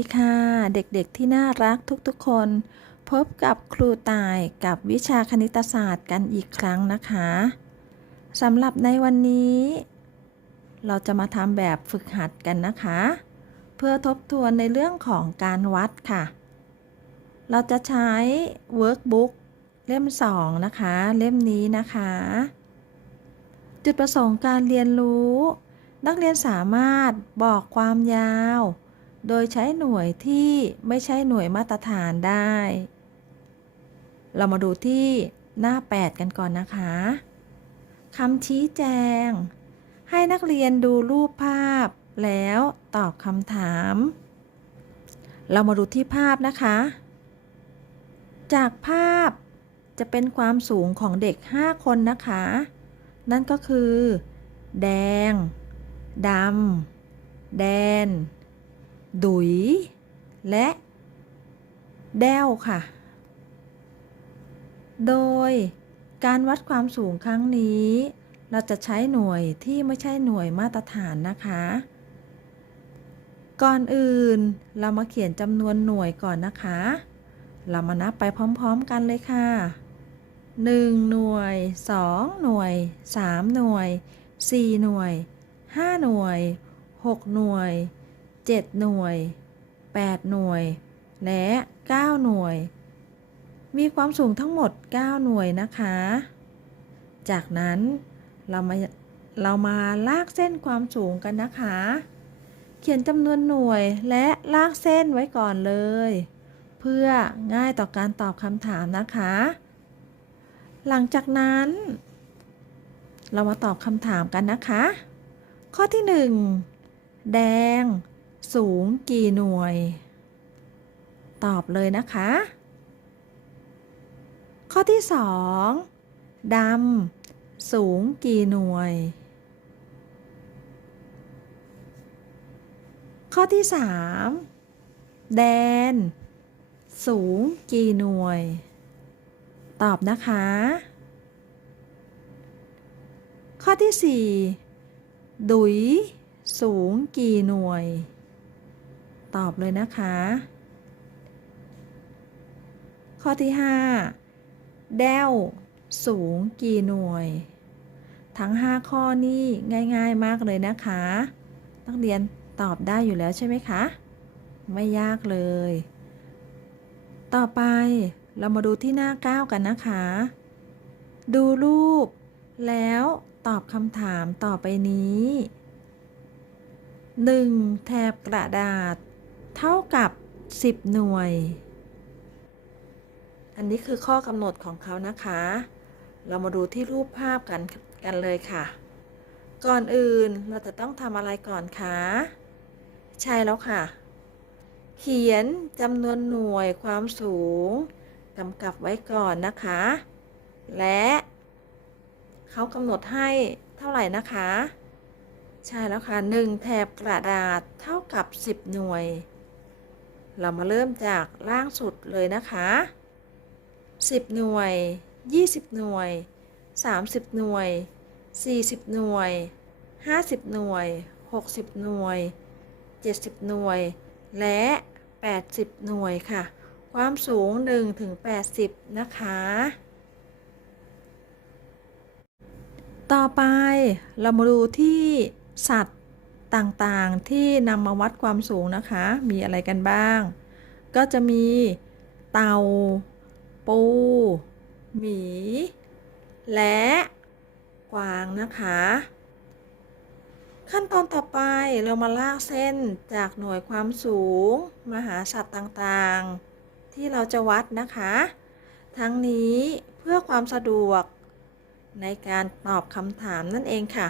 สวัสดีค่ะเด็กๆที่น่ารักทุกๆคน พบกับครูตายกับวิชาคณิตศาสตร์กันอีกครั้งนะคะสำหรับในวันนี้ เราจะมาทำแบบฝึกหัดกันนะคะ เพื่อทบทวนในเรื่องของการวัดค่ะ เราจะใช้ workbook เล่ม 2 นะคะ เล่มนี้นะคะ จุดประสงค์การเรียนรู้ นักเรียนสามารถบอกความยาว โดยใช้หน่วยที่ไม่ใช่หน่วยมาตรฐานได้ เรามาดูที่หน้า 8 กันก่อนนะคะคำชี้แจง ให้นักเรียนดูรูปภาพแล้วตอบคำถาม เรามาดูที่ภาพนะคะ จากภาพจะเป็นความสูงของเด็ก 5 คนนะคะ นั่นก็คือ แดง ดำ แดน ดุย และ แด้วค่ะ โดยการวัดความสูงครั้งนี้ เราจะใช้หน่วยที่ไม่ใช่หน่วยมาตรฐานนะคะ ก่อนอื่นเรามาเขียนจำนวนหน่วยก่อนนะคะ เรามานับไปพร้อมๆกันเลยค่ะ 1 หน่วย 2 หน่วย 3 หน่วย 4 หน่วย 5 หน่วย 6 หน่วย 7 หน่วย 8 หน่วย และ 9 หน่วย มีความสูงทั้งหมด 9 หน่วยนะคะ จากนั้นเรามาเรามาลากเส้นความสูงกันนะคะ เขียนจำนวนหน่วยและลากเส้นไว้ก่อนเลย เพื่อง่ายต่อการตอบคำถามนะคะ หลังจากนั้น เรามาตอบคำถามกันนะคะ ข้อที่ 1 แดง สูงกี่หน่วย ตอบเลยนะคะ ข้อที่2ดำสูงกี่หน่วย ข้อที่3แดน สูงกี่หน่วย ตอบนะคะ ข้อที่4ดุยสูงกี่หน่วย ตอบเลยนะคะ ข้อที่ 5 แด้วสูงกี่หน่วย ทั้ง 5 ข้อนี้ง่ายๆมากเลยนะคะ นักเรียนตอบได้อยู่แล้วใช่ไหมคะ ไม่ยากเลย ต่อไปเรามาดูที่หน้า 9 กันนะคะ ดูรูป แล้วตอบคำถามต่อไปนี้ 1. แถบกระดาษ เท่ากับ 10 หน่วย อันนี้คือข้อกำหนดของเขานะคะ เรามาดูที่รูปภาพกันกันเลยค่ะ ก่อนอื่นเราจะต้องทำอะไรก่อนคะใช่แล้วค่ะ เขียนจำนวนหน่วยความสูงกำกับไว้ก่อนนะคะ และเขากำหนดให้เท่าไหร่นะคะ ใช่แล้วค่ะ 1 แถบกระดาษเท่ากับ 10 หน่วย เรามาเริ่มจากล่างสุดเลยนะคะ 10 หน่วย 20 หน่วย 30 หน่วย 40 หน่วย 50 หน่วย 60 หน่วย 70 หน่วย และ 80 หน่วยค่ะ ความสูง 1 ถึง 80 นะคะ ต่อไปเรามาดูที่สัตว์ ต่างๆที่นำมาวัดความสูงนะคะ มีอะไรกันบ้าง ก็จะมีเต่า ปู หมี และกวางนะคะ ขั้นตอนต่อไปเรามาลากเส้นจากหน่วยความสูง มาหาสัตว์ต่างๆ ที่เราจะวัดนะคะ ทั้งนี้เพื่อความสะดวกในการตอบคำถามนั่นเองค่ะ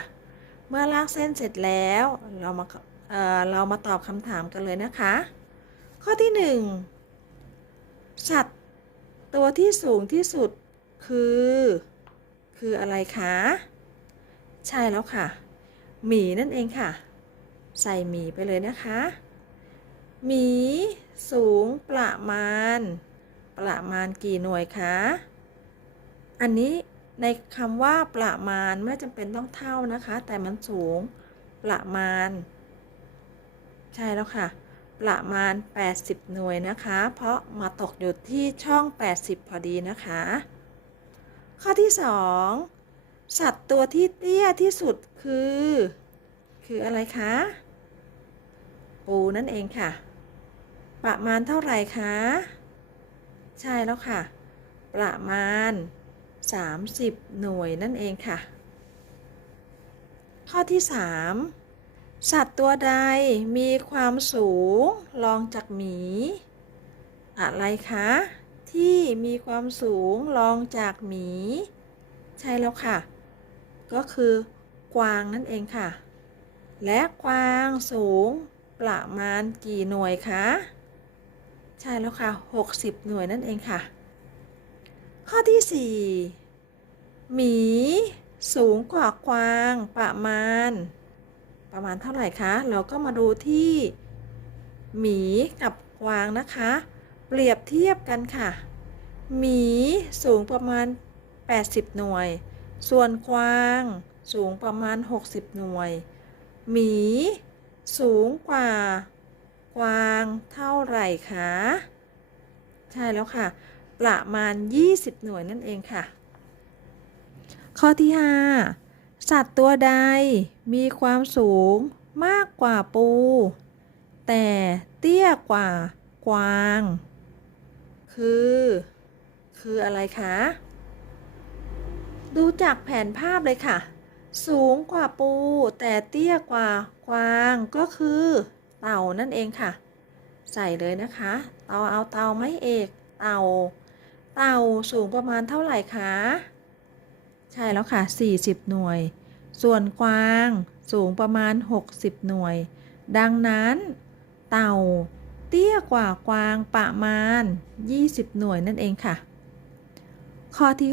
เมื่อลากเส้นเสร็จแล้วเรามาเเรามาตอบคำถามกันเลยนะคะ ข้อที่ 1 สัตว์ตัวที่สูงที่สุดคือ คืออะไรคะ ใช่แล้วค่ะ หมีนั่นเองค่ะ ใส่หมีไปเลยนะคะ หมีสูงประมาณ ประมาณกี่หน่วยคะ อันนี้ ในคำว่าประมาณไม่จำเป็นต้องเท่านะคะ แต่มันสูงประมาณ ใช่แล้วค่ะ ประมาณ 80 หน่วยนะคะ เพราะมาตกอยู่ที่ช่อง 80 พอดีนะคะ ข้อที่ 2 สัตว์ตัวที่เตี้ยที่สุดคือ คืออะไรคะ ปูนั่นเองค่ะ ประมาณเท่าไหร่คะ ใช่แล้วค่ะ ประมาณ 30 หน่วยนั่นเองค่ะ ข้อที่ 3 สัตว์ตัวใดมีความสูงรองจากหมี อะไรคะ ที่มีความสูงรองจากหมี ใช่แล้วค่ะ ก็คือกวางนั่นเองค่ะ และกวางสูงประมาณกี่หน่วยคะ ใช่แล้วค่ะ 60 หน่วยนั่นเองค่ะ ข้อที่ 4 หมี สูงกว่ากวางประมาณ ประมาณเท่าไหร่คะ เราก็มาดูที่ หมีกับกวางนะคะ เปรียบเทียบกันค่ะ หมีสูงประมาณ 80 หน่วย ส่วนกวางสูงประมาณ 60 หน่วย หมีสูงกว่ากวางเท่าไหร่คะ ใช่แล้วค่ะ ประมาณ 20 หน่วยนั่นเองค่ะ ข้อที่ 5 สัตว์ตัวใดมีความสูงมากกว่าปู แต่เตี้ยกว่ากวาง คือ คืออะไรคะ ดูจากแผนภาพเลยค่ะ สูงกว่าปู แต่เตี้ยกว่ากวางก็คือ เต่านั่นเองค่ะ ใส่เลยนะคะ เตาเอาเตาไม่เอก เต่า เต่าสูงประมาณเท่าไหร่คะ ใช่แล้วค่ะ 40 หน่วย ส่วนกวางสูงประมาณ 60 หน่วย ดังนั้น เต่าเตี้ยกว่ากวางประมาณ 20 หน่วยนั่นเองค่ะ ข้อที่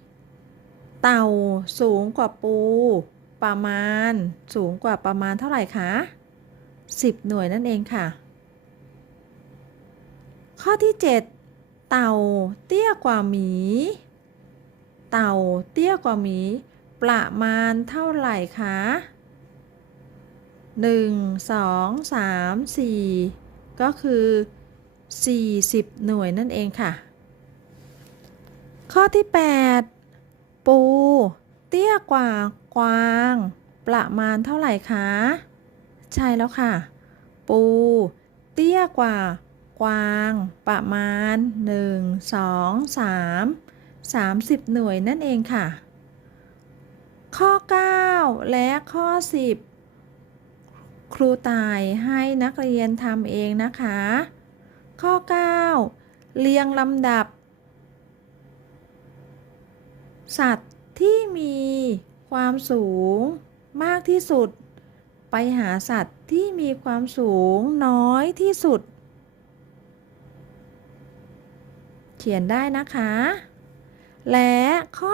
6 เต่าสูงกว่าปู ประมาณสูงกว่าประมาณเท่าไหร่คะ 10 หน่วยนั่นเองค่ะ ข้อที่ 7 เต่าเตี้ยกว่าหมี เต่าเตี้ยกว่าหมี ประมาณเท่าไหร่คะ1 2 3 4ก็คือ40หน่วยนั่นเองค่ะ ข้อที่8ปู เตี้ยกว่ากวาง ประมาณเท่าไหร่คะ ใช่แล้วค่ะ ปู เตี้ยกว่า กวางประมาณ 1 2 3 30 หน่วยนั่นเองค่ะ ข้อ 9 และข้อ 10 ครูตายให้นักเรียนทำเองนะคะ ข้อ 9 เรียงลำดับ สัตว์ที่มีความสูงมากที่สุด ไปหาสัตว์ที่มีความสูงน้อยที่สุด เขียนได้นะคะ และข้อ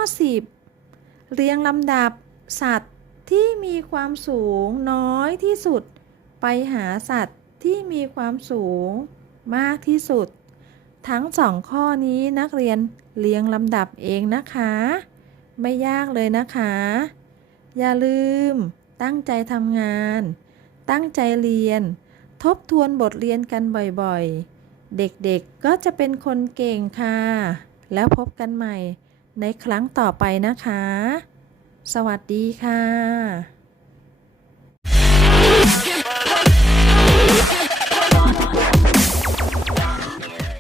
10 เรียงลำดับสัตว์ที่มีความสูงน้อยที่สุด ไปหาสัตว์ที่มีความสูงมากที่สุด ทั้งสองข้อนี้นักเรียนเรียงลำดับเองนะคะ ไม่ยากเลยนะคะ อย่าลืม ตั้งใจทำงาน ตั้งใจเรียน ทบทวนบทเรียนกันบ่อยๆ เด็กๆก็จะเป็นคนเก่งค่ะ แล้วพบกันใหม่ในครั้งต่อไปนะคะ สวัสดีค่ะ